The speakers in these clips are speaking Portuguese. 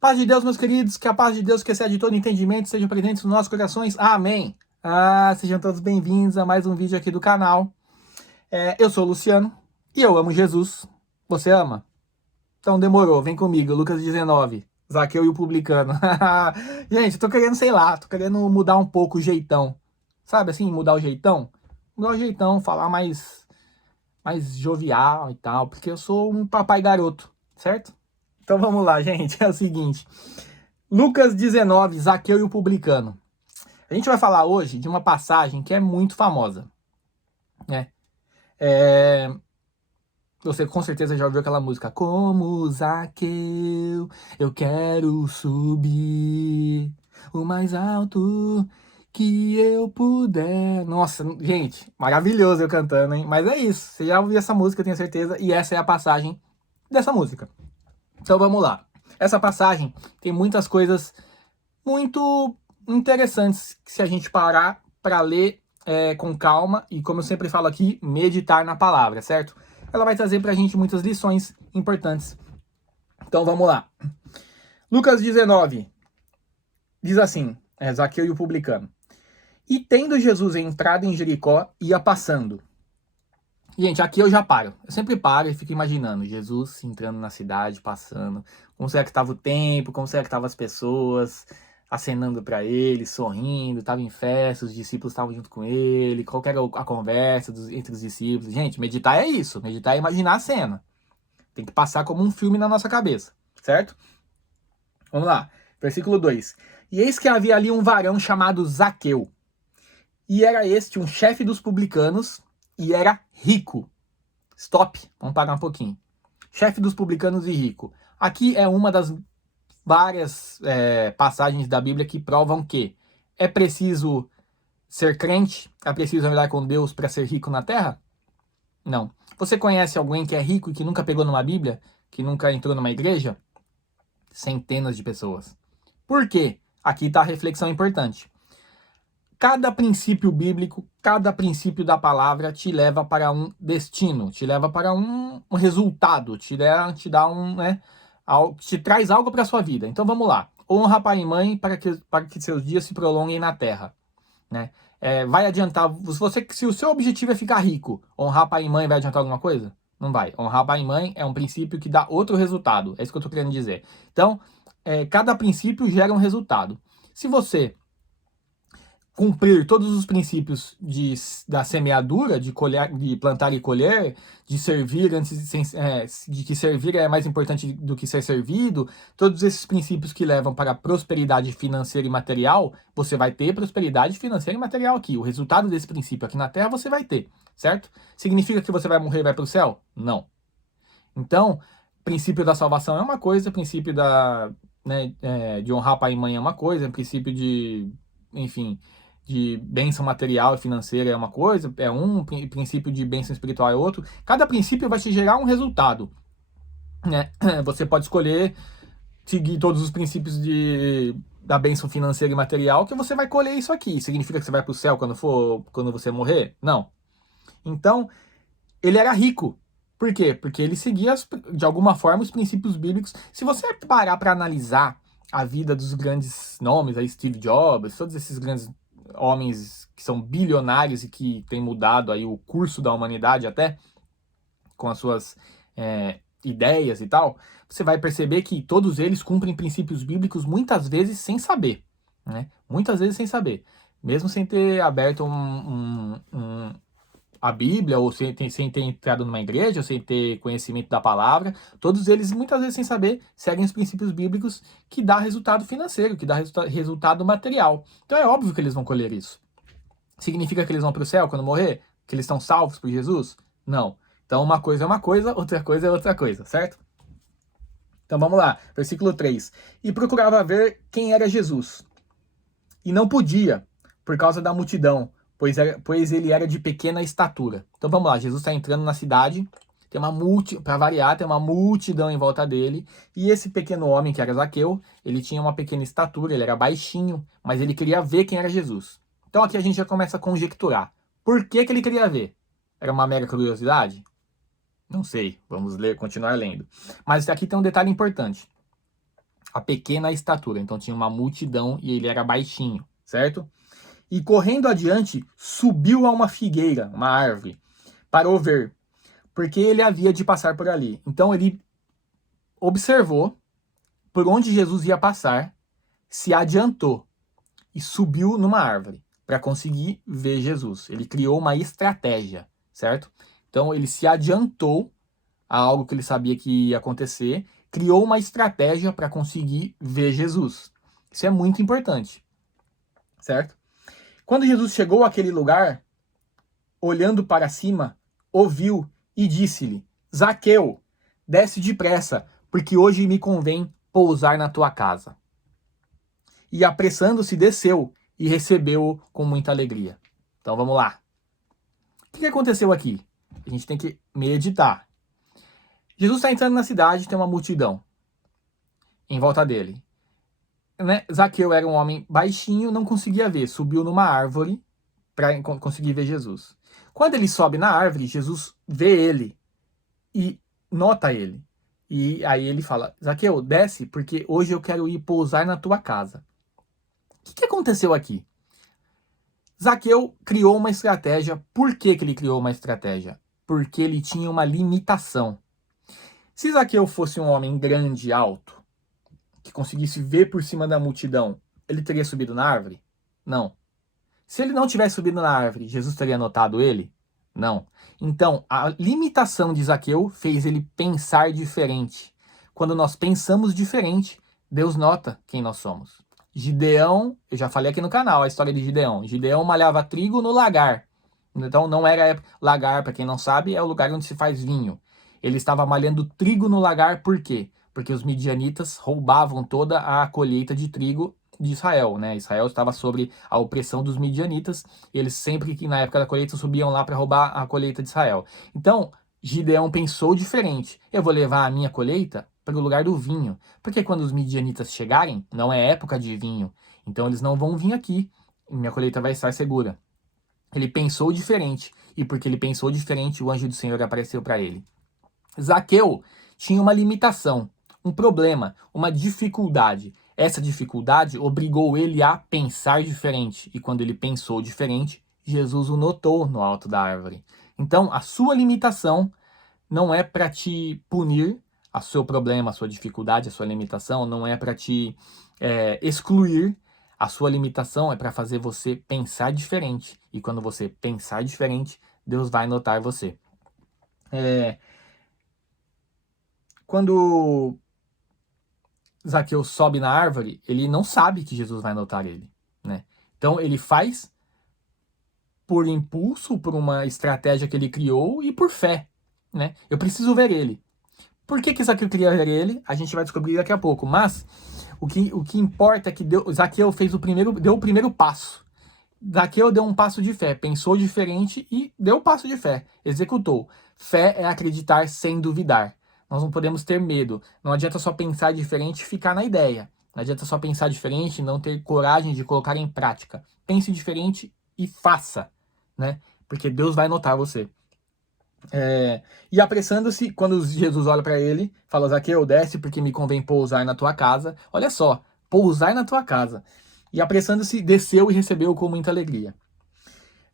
Paz de Deus, meus queridos, que a paz de Deus que excede todo entendimento seja presente nos nossos corações. Amém. Sejam todos bem-vindos a mais um vídeo aqui do canal. Eu sou o Luciano e eu amo Jesus. Você ama? Então demorou, vem comigo, Lucas 19, Zaqueu e o publicano. Gente, eu tô querendo, sei lá, tô querendo mudar um pouco o jeitão. Sabe assim, mudar o jeitão? Mudar o jeitão, falar mais jovial e tal, porque eu sou um papai garoto, certo? Então vamos lá, gente, é o seguinte. Lucas 19, Zaqueu e o publicano. A gente vai falar hoje de uma passagem que é muito famosa, né? Você com certeza já ouviu aquela música, como Zaqueu, eu quero subir o mais alto que eu puder. Nossa, gente, maravilhoso eu cantando, hein? Mas é isso, você já ouviu essa música, eu tenho certeza, e essa é a passagem dessa música. Então vamos lá. Essa passagem tem muitas coisas muito interessantes se a gente parar para ler com calma e, como eu sempre falo aqui, meditar na palavra, certo? Ela vai trazer para a gente muitas lições importantes. Então vamos lá. Lucas 19 diz assim, Zaqueu e o publicano. E tendo Jesus entrado em Jericó, ia passando. Gente, aqui eu já paro. Eu sempre paro e fico imaginando Jesus entrando na cidade, passando. Como será que estava o tempo? Como será que estavam as pessoas acenando para ele, sorrindo? Estava em festa, os discípulos estavam junto com ele. Qual que era a conversa entre os discípulos? Gente, meditar é isso. Meditar é imaginar a cena. Tem que passar como um filme na nossa cabeça, certo? Vamos lá. Versículo 2. E eis que havia ali um varão chamado Zaqueu. E era este um chefe dos publicanos e era rico. Stop, vamos parar um pouquinho. Chefe dos publicanos e rico. Aqui é uma das várias passagens da Bíblia que provam que é preciso ser crente, é preciso andar com Deus para ser rico na terra? Não. Você conhece alguém que é rico e que nunca pegou numa Bíblia? Que nunca entrou numa igreja? Centenas de pessoas. Por quê? Aqui está a reflexão importante. Cada princípio bíblico, cada princípio da palavra te leva para um destino, te leva para um resultado, te dá te traz algo para a sua vida. Então vamos lá. Honra pai e mãe para que seus dias se prolonguem na terra, né? Vai adiantar, se o seu objetivo é ficar rico, honrar pai e mãe vai adiantar alguma coisa? Não vai. Honrar pai e mãe é um princípio que dá outro resultado. É isso que eu estou querendo dizer. Então, cada princípio gera um resultado. Se você cumprir todos os princípios da semeadura, de plantar e colher, de servir de que servir é mais importante do que ser servido, todos esses princípios que levam para a prosperidade financeira e material, você vai ter prosperidade financeira e material aqui. O resultado desse princípio aqui na Terra você vai ter, certo? Significa que você vai morrer e vai para o céu? Não. Então, princípio da salvação é uma coisa, princípio de honrar pai e mãe é uma coisa, princípio enfim, de bênção material e financeira é uma coisa, princípio de bênção espiritual é outro. Cada princípio vai te gerar um resultado, né? Você pode escolher seguir todos os princípios da bênção financeira e material, que você vai colher isso aqui. Significa que você vai para o céu quando você morrer? Não. Então, ele era rico. Por quê? Porque ele seguia, de alguma forma, os princípios bíblicos. Se você parar para analisar a vida dos grandes nomes, aí Steve Jobs, todos esses grandes homens que são bilionários e que têm mudado aí o curso da humanidade até, com as suas ideias e tal, você vai perceber que todos eles cumprem princípios bíblicos muitas vezes sem saber, né? Muitas vezes sem saber. Mesmo sem ter aberto a Bíblia, ou sem ter entrado numa igreja, ou sem ter conhecimento da palavra, todos eles, muitas vezes sem saber, seguem os princípios bíblicos que dá resultado financeiro, que dá resultado material. Então é óbvio que eles vão colher isso. Significa que eles vão para o céu quando morrer? Que eles estão salvos por Jesus? Não. Então uma coisa é uma coisa, outra coisa é outra coisa, certo? Então vamos lá, versículo 3. E procurava ver quem era Jesus. E não podia, por causa da multidão, pois ele era de pequena estatura. Então vamos lá, Jesus está entrando na cidade, para variar, tem uma multidão em volta dele, e esse pequeno homem, que era Zaqueu, ele tinha uma pequena estatura, ele era baixinho, mas ele queria ver quem era Jesus. Então aqui a gente já começa a conjecturar. Por que ele queria ver? Era uma mera curiosidade? Não sei, vamos ler, continuar lendo. Mas aqui tem um detalhe importante. a pequena estatura. Então tinha uma multidão e ele era baixinho, certo? E correndo adiante, subiu a uma figueira, uma árvore, para o ver, porque ele havia de passar por ali. Então ele observou por onde Jesus ia passar, se adiantou e subiu numa árvore para conseguir ver Jesus. Ele criou uma estratégia, certo? Então ele se adiantou a algo que ele sabia que ia acontecer, criou uma estratégia para conseguir ver Jesus. Isso é muito importante, certo? Quando Jesus chegou àquele lugar, olhando para cima, ouviu e disse-lhe: Zaqueu, desce depressa, porque hoje me convém pousar na tua casa. E apressando-se, desceu e recebeu-o com muita alegria. Então vamos lá. O que aconteceu aqui? A gente tem que meditar. Jesus está entrando na cidade, tem uma multidão em volta dele. Né? Zaqueu era um homem baixinho, não conseguia ver, subiu numa árvore para conseguir ver Jesus. Quando ele sobe na árvore, Jesus vê ele e nota ele. E aí ele fala: Zaqueu, desce, porque hoje eu quero ir pousar na tua casa. O que aconteceu aqui? Zaqueu criou uma estratégia. Por que ele criou uma estratégia? Porque ele tinha uma limitação. Se Zaqueu fosse um homem grande, alto, que conseguisse ver por cima da multidão, ele teria subido na árvore? Não. Se ele não tivesse subido na árvore, Jesus teria notado ele? Não. Então, a limitação de Zaqueu fez ele pensar diferente. Quando nós pensamos diferente, Deus nota quem nós somos. Gideão, eu já falei aqui no canal a história de Gideão. Gideão malhava trigo no lagar. Então não era lagar, para quem não sabe, é o lugar onde se faz vinho. Ele estava malhando trigo no lagar, por quê? Porque os midianitas roubavam toda a colheita de trigo de Israel, né? Israel estava sob a opressão dos midianitas, e eles sempre que na época da colheita subiam lá para roubar a colheita de Israel. Então, Gideão pensou diferente. Eu vou levar a minha colheita para o lugar do vinho, porque quando os midianitas chegarem, não é época de vinho, então eles não vão vir aqui, e minha colheita vai estar segura. Ele pensou diferente, e porque ele pensou diferente, o anjo do Senhor apareceu para ele. Zaqueu tinha uma limitação, um problema, uma dificuldade. Essa dificuldade obrigou ele a pensar diferente, e quando ele pensou diferente, Jesus o notou no alto da árvore. Então, a sua limitação não é para te punir, a seu problema, a sua dificuldade, a sua limitação, não é para te excluir. A sua limitação é para fazer você pensar diferente. E quando você pensar diferente, Deus vai notar você. Quando Zaqueu sobe na árvore, ele não sabe que Jesus vai notar ele, né? Então ele faz por impulso, por uma estratégia que ele criou e por fé, né? Eu preciso ver ele. Por que Zaqueu queria ver ele? A gente vai descobrir daqui a pouco. Mas o que importa é que Zaqueu deu o primeiro passo. Zaqueu deu um passo de fé, pensou diferente e deu um passo de fé, executou. Fé é acreditar sem duvidar. Nós não podemos ter medo. Não adianta só pensar diferente e ficar na ideia. Não adianta só pensar diferente e não ter coragem de colocar em prática. Pense diferente e faça, né? Porque Deus vai notar você. E apressando-se, quando Jesus olha para ele, fala: Zaqueu, desce porque me convém pousar na tua casa. Olha só, pousar na tua casa. E apressando-se, desceu e recebeu com muita alegria.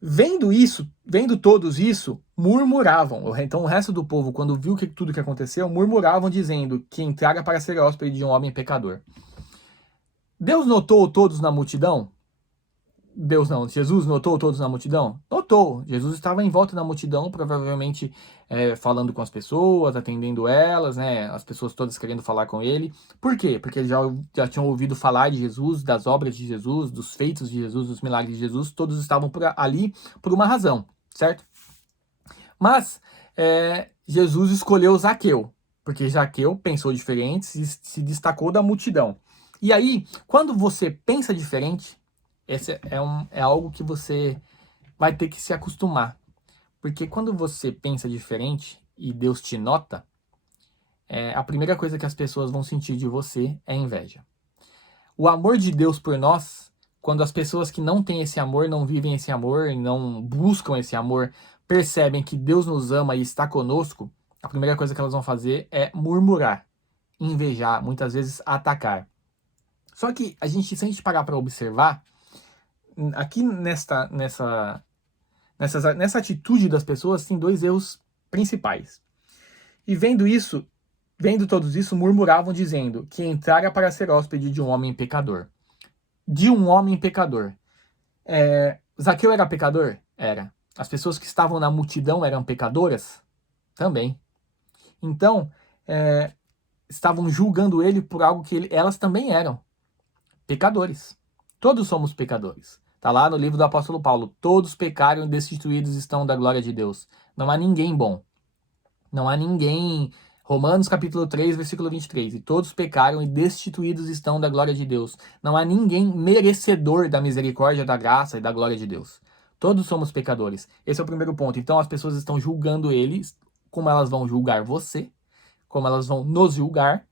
Vendo todos isso, murmuravam. Então o resto do povo, quando viu tudo que aconteceu, murmuravam, dizendo que entrara para ser hóspede de um homem pecador. Deus notou todos na multidão? Deus não, Jesus notou todos na multidão? Notou. Jesus estava em volta da multidão, provavelmente falando com as pessoas, atendendo elas, né? As pessoas todas querendo falar com ele. Por quê? Porque eles já tinham ouvido falar de Jesus, das obras de Jesus, dos feitos de Jesus, dos milagres de Jesus. Todos estavam ali por uma razão, certo? Mas Jesus escolheu Zaqueu, porque Zaqueu pensou diferente, se destacou da multidão. E aí, quando você pensa diferente, esse é algo que você vai ter que se acostumar. Porque quando você pensa diferente e Deus te nota, a primeira coisa que as pessoas vão sentir de você é inveja. O amor de Deus por nós, quando as pessoas que não têm esse amor, não vivem esse amor, não buscam esse amor, percebem que Deus nos ama e está conosco, a primeira coisa que elas vão fazer é murmurar. invejar, muitas vezes atacar. Só que se a gente parar para observar, aqui nessa atitude das pessoas, tem dois erros principais. E vendo todos isso, murmuravam dizendo que entrara para ser hóspede de um homem pecador. De um homem pecador. Zaqueu era pecador? Era. As pessoas que estavam na multidão eram pecadoras? Também. Então, estavam julgando ele por algo que elas também eram. Pecadores. Todos somos pecadores. Está lá no livro do apóstolo Paulo. Todos pecaram e destituídos estão da glória de Deus. Não há ninguém bom. Não há ninguém... Romanos capítulo 3, versículo 23. E todos pecaram e destituídos estão da glória de Deus. Não há ninguém merecedor da misericórdia, da graça e da glória de Deus. Todos somos pecadores. Esse é o primeiro ponto. Então as pessoas estão julgando eles, como elas vão julgar você, como elas vão nos julgar,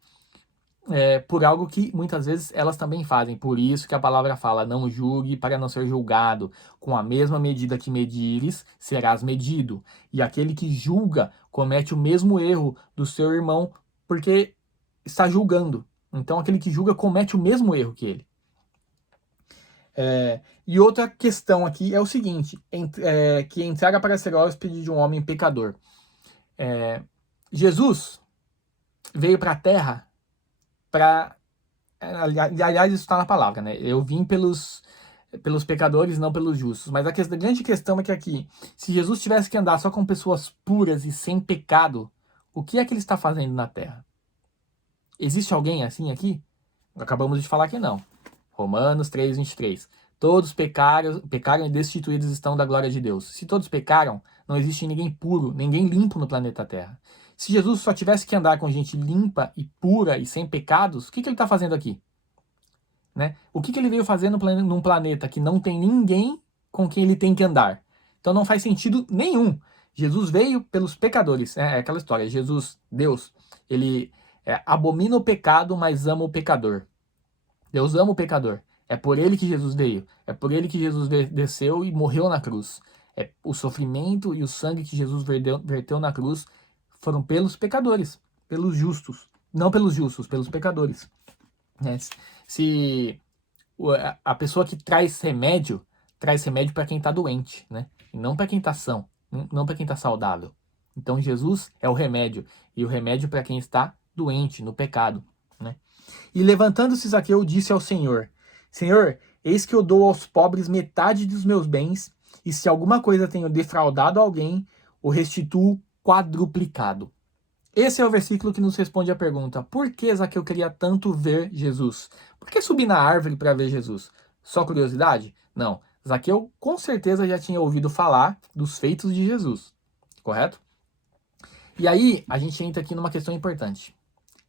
por algo que muitas vezes elas também fazem. Por isso que a palavra fala, não julgue para não ser julgado. Com a mesma medida que medires, serás medido. E aquele que julga comete o mesmo erro do seu irmão, porque está julgando. Então aquele que julga comete o mesmo erro que ele. E outra questão aqui é o seguinte, que entrara para ser hóspede de um homem pecador. Jesus veio para a Terra para... Aliás, isso está na palavra, né? Eu vim pelos pecadores, não pelos justos. Mas a grande questão é que aqui, se Jesus tivesse que andar só com pessoas puras e sem pecado, o que é que ele está fazendo na Terra? Existe alguém assim aqui? Acabamos de falar que não. Romanos 3, 23. Todos pecaram e destituídos estão da glória de Deus. Se todos pecaram, não existe ninguém puro, ninguém limpo no planeta Terra. Se Jesus só tivesse que andar com gente limpa e pura e sem pecados, o que ele está fazendo aqui? Né? O que ele veio fazer num planeta que não tem ninguém com quem ele tem que andar? Então não faz sentido nenhum. Jesus veio pelos pecadores. É aquela história. Jesus, Deus, ele abomina o pecado, mas ama o pecador. Deus ama o pecador. É por ele que Jesus veio. É por ele que Jesus desceu e morreu na cruz. O sofrimento e o sangue que Jesus verteu na cruz foram pelos pecadores, pelos justos. Não pelos justos, pelos pecadores. Se a pessoa que traz remédio para quem está doente, né? E não para quem está são, não para quem está saudável. Então Jesus é o remédio, e o remédio para quem está doente, no pecado, né? E levantando-se Zaqueu, disse ao Senhor, Senhor, eis que eu dou aos pobres metade dos meus bens, e se alguma coisa tenho defraudado alguém, o restituo quadruplicado. Esse é o versículo que nos responde a pergunta, por que Zaqueu queria tanto ver Jesus? Por que subir na árvore para ver Jesus? Só curiosidade? Não. Zaqueu com certeza já tinha ouvido falar dos feitos de Jesus, correto? E aí a gente entra aqui numa questão importante,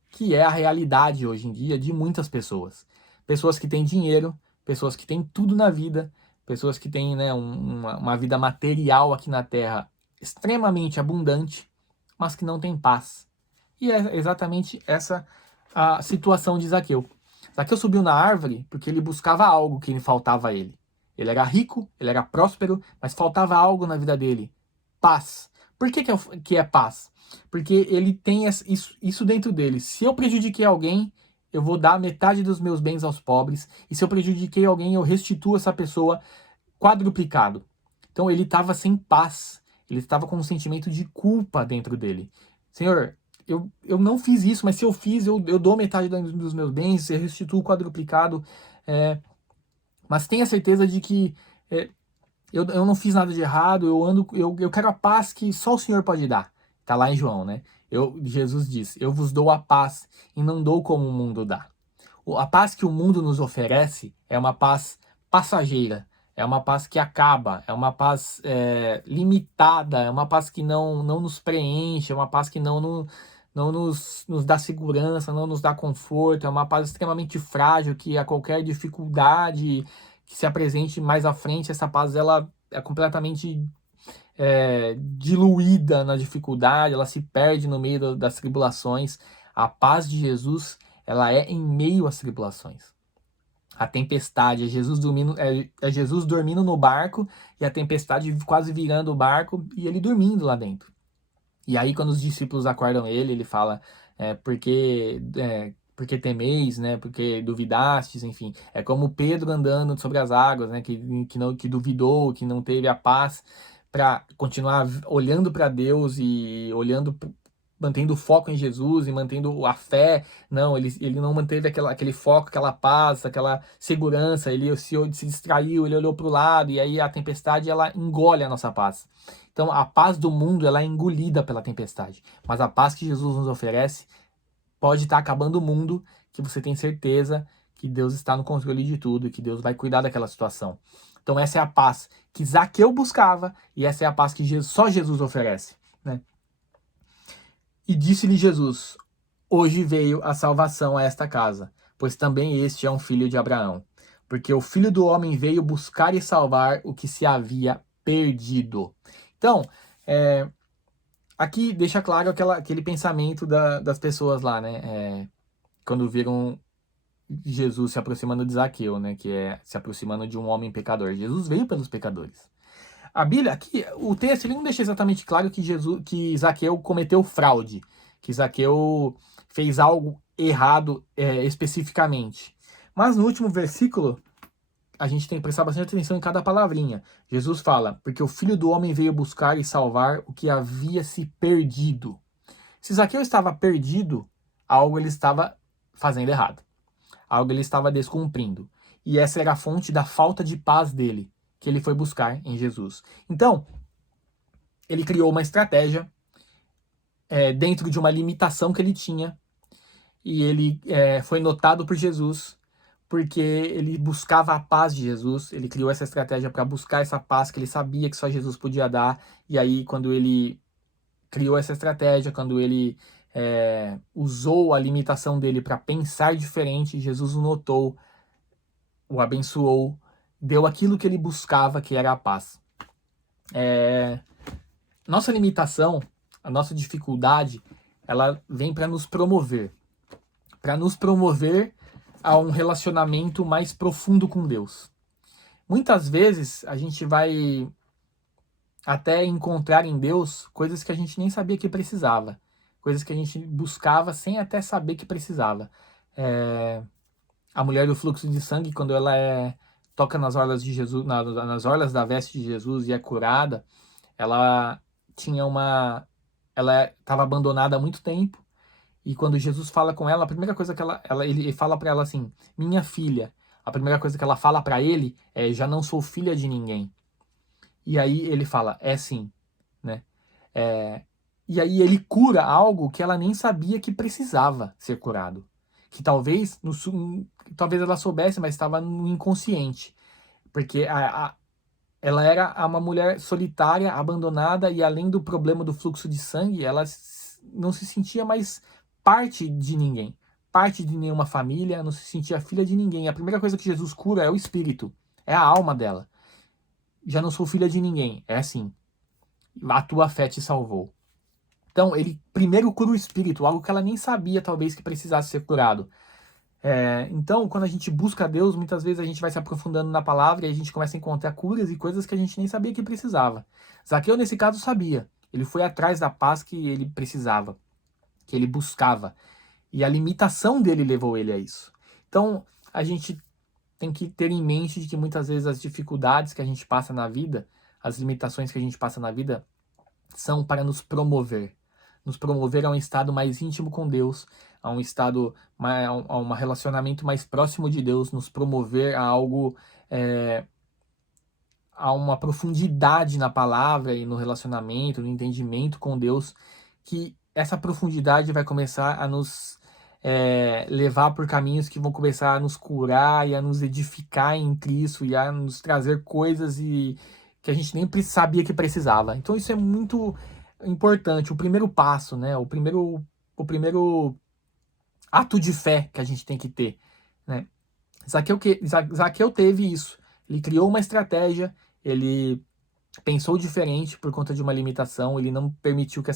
que é a realidade hoje em dia de muitas pessoas. Pessoas que têm dinheiro, pessoas que têm tudo na vida, pessoas que têm, né, uma vida material aqui na Terra extremamente abundante, mas que não têm paz. E é exatamente essa a situação de Zaqueu. Zaqueu subiu na árvore porque ele buscava algo que faltava a ele. Ele era rico, ele era próspero, mas faltava algo na vida dele. Paz. Por que é paz? Porque ele tem isso dentro dele. Se eu prejudiquei alguém, eu vou dar metade dos meus bens aos pobres. E se eu prejudiquei alguém, eu restituo essa pessoa quadruplicado. Então ele estava sem paz. Ele estava com um sentimento de culpa dentro dele. Senhor, eu não fiz isso, mas se eu fiz, eu dou metade dos meus bens, eu restituo quadruplicado. Mas tenha certeza de que eu não fiz nada de errado, eu quero a paz que só o Senhor pode dar. Está lá em João, né? Jesus diz, eu vos dou a paz e não dou como o mundo dá. A paz que o mundo nos oferece é uma paz passageira, é uma paz que acaba, é uma paz limitada, é uma paz que não nos preenche, é uma paz que não nos dá segurança, não nos dá conforto, é uma paz extremamente frágil, que a qualquer dificuldade que se apresente mais à frente, essa paz ela é completamente diluída na dificuldade, ela se perde no meio das tribulações. A paz de Jesus, ela é em meio às tribulações. A tempestade, é Jesus dormindo no barco e a tempestade quase virando o barco e ele dormindo lá dentro. E aí quando os discípulos acordam ele fala, porque temeis, né? Porque duvidastes, enfim. É como Pedro andando sobre as águas, né? Que duvidou, que não teve a paz para continuar olhando para Deus e mantendo o foco em Jesus e mantendo a fé. Não, ele não manteve aquele foco, aquela paz, aquela segurança. Ele se distraiu, ele olhou para o lado e aí a tempestade ela engole a nossa paz. Então a paz do mundo ela é engolida pela tempestade, mas a paz que Jesus nos oferece pode estar acabando o mundo, que você tem certeza que Deus está no controle de tudo e que Deus vai cuidar daquela situação. Então essa é a paz que Zaqueu buscava e essa é a paz que só Jesus oferece, né? E disse-lhe Jesus: Hoje veio a salvação a esta casa, pois também este é um filho de Abraão, porque o Filho do Homem veio buscar e salvar o que se havia perdido. Então, aqui deixa claro aquele pensamento das pessoas lá, né? Quando viram Jesus se aproximando de Zaqueu, né? Que é se aproximando de um homem pecador. Jesus veio pelos pecadores. A Bíblia, aqui, o texto ele não deixa exatamente claro que Zaqueu cometeu fraude, que Zaqueu fez algo errado especificamente. Mas no último versículo, a gente tem que prestar bastante atenção em cada palavrinha. Jesus fala, porque o Filho do Homem veio buscar e salvar o que havia se perdido. Se Zaqueu estava perdido, algo ele estava fazendo errado. Algo ele estava descumprindo. E essa era a fonte da falta de paz dele, que ele foi buscar em Jesus. Então, ele criou uma estratégia dentro de uma limitação que ele tinha, e ele foi notado por Jesus, porque ele buscava a paz de Jesus, ele criou essa estratégia para buscar essa paz que ele sabia que só Jesus podia dar, e aí quando ele criou essa estratégia, quando ele usou a limitação dele para pensar diferente, Jesus o notou, o abençoou, deu aquilo que ele buscava, que era a paz. Nossa limitação, a nossa dificuldade, ela vem para nos promover a um relacionamento mais profundo com Deus. Muitas vezes a gente vai até encontrar em Deus coisas que a gente nem sabia que precisava, coisas que a gente buscava sem até saber que precisava. A mulher do fluxo de sangue, quando ela toca nas orlas de Jesus, nas orlas da veste de Jesus e é curada, ela ela estava abandonada há muito tempo. E quando Jesus fala com ela, a primeira coisa que ele fala para ela assim: minha filha. A primeira coisa que ela fala para ele é: já não sou filha de ninguém. E aí ele fala: é sim, né? E aí ele cura algo que ela nem sabia que precisava ser curado, que talvez ela soubesse, mas estava no inconsciente, porque ela era uma mulher solitária, abandonada, e além do problema do fluxo de sangue, ela não se sentia mais parte de ninguém, parte de nenhuma família, não se sentia filha de ninguém. A primeira coisa que Jesus cura é o espírito, é a alma dela. Já não sou filha de ninguém, é assim. A tua fé te salvou. Então, ele primeiro cura o espírito, algo que ela nem sabia, talvez, que precisasse ser curado. Então, quando a gente busca Deus, muitas vezes a gente vai se aprofundando na palavra e a gente começa a encontrar curas e coisas que a gente nem sabia que precisava. Zaqueu, nesse caso, sabia. Ele foi atrás da paz que ele precisava, que ele buscava. E a limitação dele levou ele a isso. Então, a gente tem que ter em mente de que muitas vezes as dificuldades que a gente passa na vida, as limitações que a gente passa na vida, são para nos promover a um estado mais íntimo com Deus, a um estado, a um relacionamento mais próximo de Deus, nos promover a algo, a uma profundidade na palavra e no relacionamento, no entendimento com Deus, que essa profundidade vai começar a nos levar por caminhos que vão começar a nos curar e a nos edificar em Cristo e a nos trazer coisas que a gente nem sabia que precisava. Então isso é muito importante, o primeiro passo, né? O primeiro ato de fé que a gente tem que ter, né? Zaqueu teve isso. Ele criou uma estratégia, ele pensou diferente por conta de uma limitação, ele não permitiu que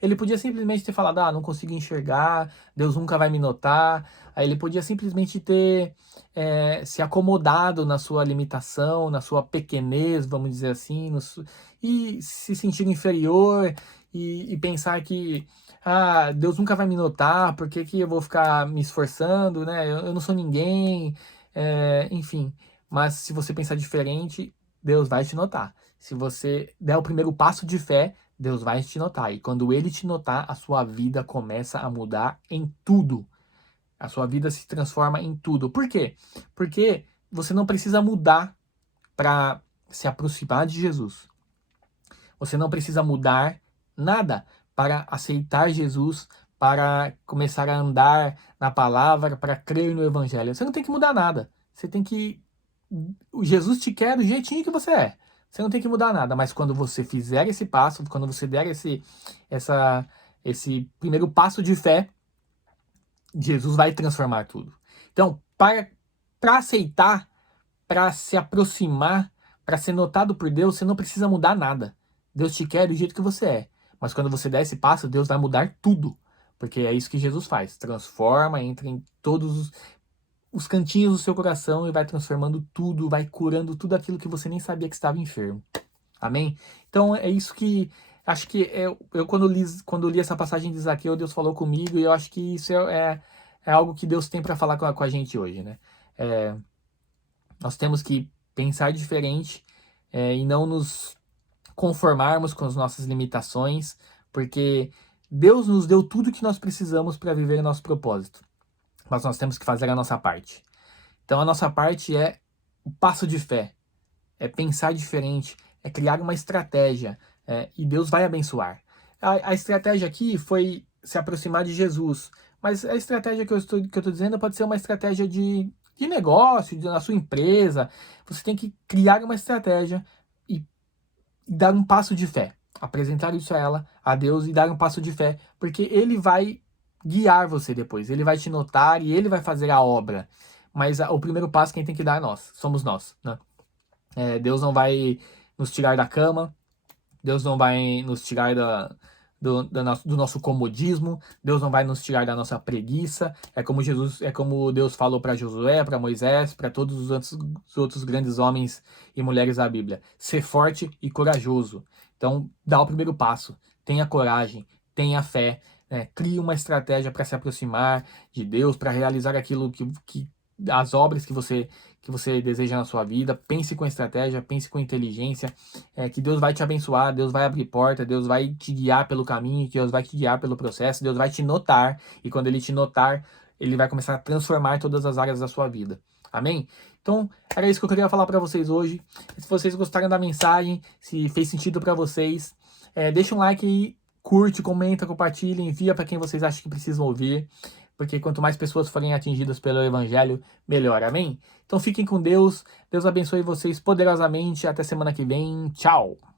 ele podia simplesmente ter falado: não consigo enxergar, Deus nunca vai me notar. Aí ele podia simplesmente ter se acomodado na sua limitação, na sua pequenez, vamos dizer assim, e se sentir inferior e pensar que Deus nunca vai me notar, por que que eu vou ficar me esforçando, né? Eu não sou ninguém, enfim. Mas se você pensar diferente, Deus vai te notar. Se você der o primeiro passo de fé, Deus vai te notar. E quando Ele te notar, a sua vida começa a mudar em tudo. A sua vida se transforma em tudo. Por quê? Porque você não precisa mudar para se aproximar de Jesus. Você não precisa mudar nada para aceitar Jesus, para começar a andar na palavra, para crer no evangelho. Você não tem que mudar nada. Você tem que o Jesus te quer do jeitinho que você é. Você não tem que mudar nada, mas quando você fizer esse passo, quando você der esse primeiro passo de fé, Jesus vai transformar tudo. Então, para aceitar, para se aproximar, para ser notado por Deus, você não precisa mudar nada. Deus te quer do jeito que você é. Mas quando você der esse passo, Deus vai mudar tudo. Porque é isso que Jesus faz. Transforma, entra em todos os cantinhos do seu coração e vai transformando tudo, vai curando tudo aquilo que você nem sabia que estava enfermo. Amém? Então é isso que acho que eu quando li essa passagem de Zaqueu, Deus falou comigo e eu acho que isso é algo que Deus tem para falar com a gente hoje, né? Nós temos que pensar diferente e não nos conformarmos com as nossas limitações, porque Deus nos deu tudo que nós precisamos para viver o nosso propósito. Mas nós temos que fazer a nossa parte. Então a nossa parte é o passo de fé, é pensar diferente, é criar uma estratégia, e Deus vai abençoar. A estratégia aqui foi se aproximar de Jesus, mas a estratégia que eu estou dizendo pode ser uma estratégia de negócio, da sua empresa. Você tem que criar uma estratégia e dar um passo de fé, apresentar isso a Deus e dar um passo de fé, porque Ele vai guiar você depois, Ele vai te notar e Ele vai fazer a obra. Mas o primeiro passo quem tem que dar é nós, somos nós, né? Deus não vai nos tirar da cama, Deus não vai nos tirar do nosso comodismo, Deus não vai nos tirar da nossa preguiça. É como Deus falou para Josué, para Moisés, para todos os outros grandes homens e mulheres da Bíblia: ser forte e corajoso. Então, dá o primeiro passo, tenha coragem, tenha fé, crie uma estratégia para se aproximar de Deus, para realizar aquilo que as obras que você deseja na sua vida. Pense com estratégia, pense com inteligência, que Deus vai te abençoar, Deus vai abrir porta, Deus vai te guiar pelo caminho, Deus vai te guiar pelo processo, Deus vai te notar, e quando Ele te notar, Ele vai começar a transformar todas as áreas da sua vida. Amém? Então, era isso que eu queria falar para vocês hoje. Se vocês gostaram da mensagem, se fez sentido para vocês, deixa um like aí, curte, comenta, compartilha, envia para quem vocês acham que precisam ouvir, porque quanto mais pessoas forem atingidas pelo Evangelho, melhor. Amém? Então fiquem com Deus. Deus abençoe vocês poderosamente. Até semana que vem. Tchau!